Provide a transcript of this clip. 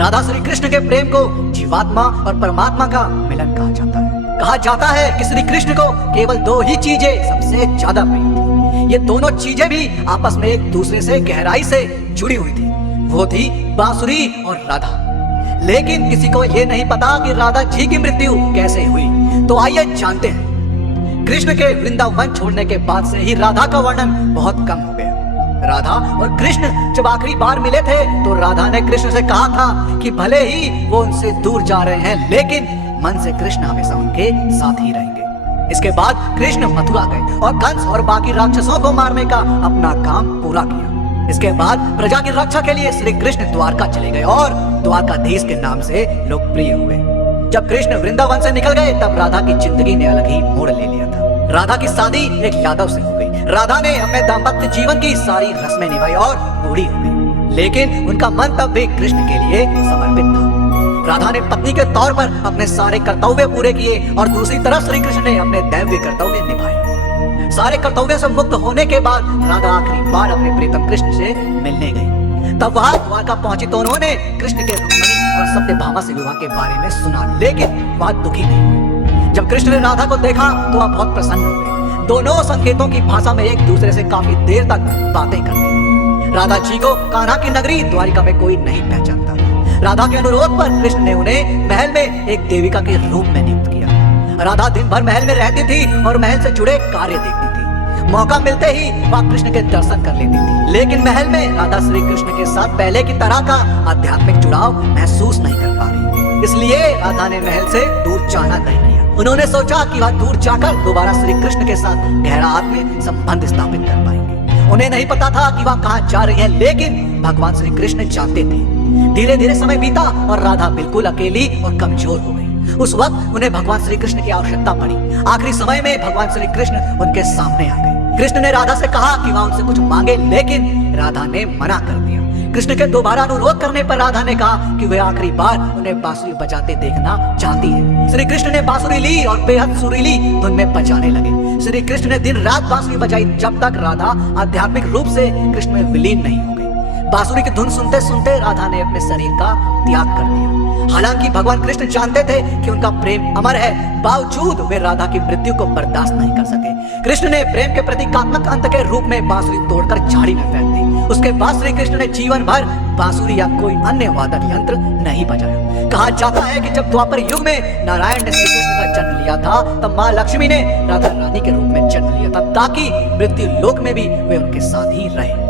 राधा श्री कृष्ण के प्रेम को जीवात्मा और परमात्मा का मिलन कहा जाता है। कहा जाता है कि श्री कृष्ण को केवल दो ही चीजें सबसे ज्यादा प्रिय थी। ये दोनों चीजें भी आपस में एक दूसरे से गहराई से जुड़ी हुई थी। वो थी बांसुरी और राधा। लेकिन किसी को ये नहीं पता कि राधा जी की मृत्यु कैसे हुई। तो आइए जानते हैं। कृष्ण के वृंदावन छोड़ने के बाद से ही राधा का वर्णन बहुत कम हो गया। राधा और कृष्ण जब आखिरी बार मिले थे तो राधा ने कृष्ण से कहा था कि भले ही वो उनसे दूर जा रहे हैं, लेकिन मन से कृष्ण हमेशा उनके साथ ही रहेंगे। इसके बाद कृष्ण मथुरा गए और कंस और बाकी राक्षसों को मारने का अपना काम पूरा किया। इसके बाद प्रजा की रक्षा के लिए श्री कृष्ण द्वारका चले गए और द्वारकाधीश के नाम से लोकप्रिय हुए। जब कृष्ण वृंदावन से निकल गए तब राधा की जिंदगी ने अलग ही मोड़ ले लिया था। राधा की शादी एक यादव से हो गई। राधा ने अपने दाम्पत्य जीवन की सारी रस्में निभाई और बूढ़ी हो गई, लेकिन उनका मन तब भी कृष्ण के लिए समर्पित था। राधा ने पत्नी के तौर पर अपने सारे कर्तव्य पूरे किए और दूसरी तरफ श्री कृष्ण ने अपने दैव्य कर्तव्य निभाए। सारे कर्तव्य से मुक्त होने के बाद राधा आखिरी बार अपने प्रीतम कृष्ण से मिलने गई। तब वहां द्वारका पहुंची तो उन्होंने कृष्ण के रुक्मिणी और सत्यभामा से विवाह के बारे में सुना, लेकिन वह दुखी नहीं हुई। जब कृष्ण ने राधा को देखा तो वह बहुत प्रसन्न हो गए। दोनों संकेतों की भाषा में एक दूसरे से काफी देर तक बातें करते। राधा जी को कान्हा की नगरी द्वारिका में कोई नहीं पहचानता। राधा के अनुरोध पर कृष्ण ने उन्हें महल में एक देविका के रूप में नियुक्त किया। राधा दिन भर महल में रहती थी और महल से जुड़े कार्य देखती थी। मौका मिलते ही वह कृष्ण के दर्शन कर लेती थी, लेकिन महल में राधा श्री कृष्ण के साथ पहले की तरह का आध्यात्मिक जुड़ाव महसूस नहीं कर पा रही। इसलिए राधा ने महल से दूर जाना तय किया। उन्होंने सोचा कि वह दूर जाकर दोबारा श्री कृष्ण के साथ गहरा आत्मीय संबंध स्थापित कर पाएंगे। उन्हें नहीं पता था कि वह कहाँ जा रही है, लेकिन भगवान श्री कृष्ण जानते थे। धीरे धीरे समय बीता और राधा बिल्कुल अकेली और कमजोर हो गई। उस वक्त उन्हें भगवान श्री कृष्ण की आवश्यकता पड़ी। आखिरी समय में भगवान श्री कृष्ण उनके सामने आ गए। कृष्ण ने राधा से कहा कि वह उनसे कुछ मांगे, लेकिन राधा ने मना कर दिया। कृष्ण के दोबारा अनुरोध करने पर राधा ने कहा कि वे आखिरी बार उन्हें बांसुरी बजाते देखना चाहती है। श्री कृष्ण ने बांसुरी ली और बेहद सुरीली धुन में बजाने लगे। श्री कृष्ण ने दिन रात बांसुरी बजाई जब तक राधा आध्यात्मिक रूप से कृष्ण में विलीन नहीं हो गई। बांसुरी की धुन सुनते सुनते राधा ने अपने शरीर का त्याग कर दिया। हालांकि भगवान कृष्ण जानते थे कि उनका प्रेम अमर है, बावजूद वे राधा की मृत्यु को बर्दाश्त नहीं कर सके। कृष्ण ने प्रेम के प्रतीकात्मक अंत के रूप में बांसुरी तोड़कर झाड़ी में फेंक दी। उसके बाद श्री कृष्ण ने जीवन भर बांसुरी या कोई अन्य वादक यंत्र नहीं बजाया। कहा जाता है कि जब द्वापर युग में नारायण ने श्री कृष्ण का जन्म लिया था तब माँ लक्ष्मी ने राधा रानी के रूप में जन्म लिया था, ताकि मृत्यु लोक में भी वे उनके साथ ही रहे।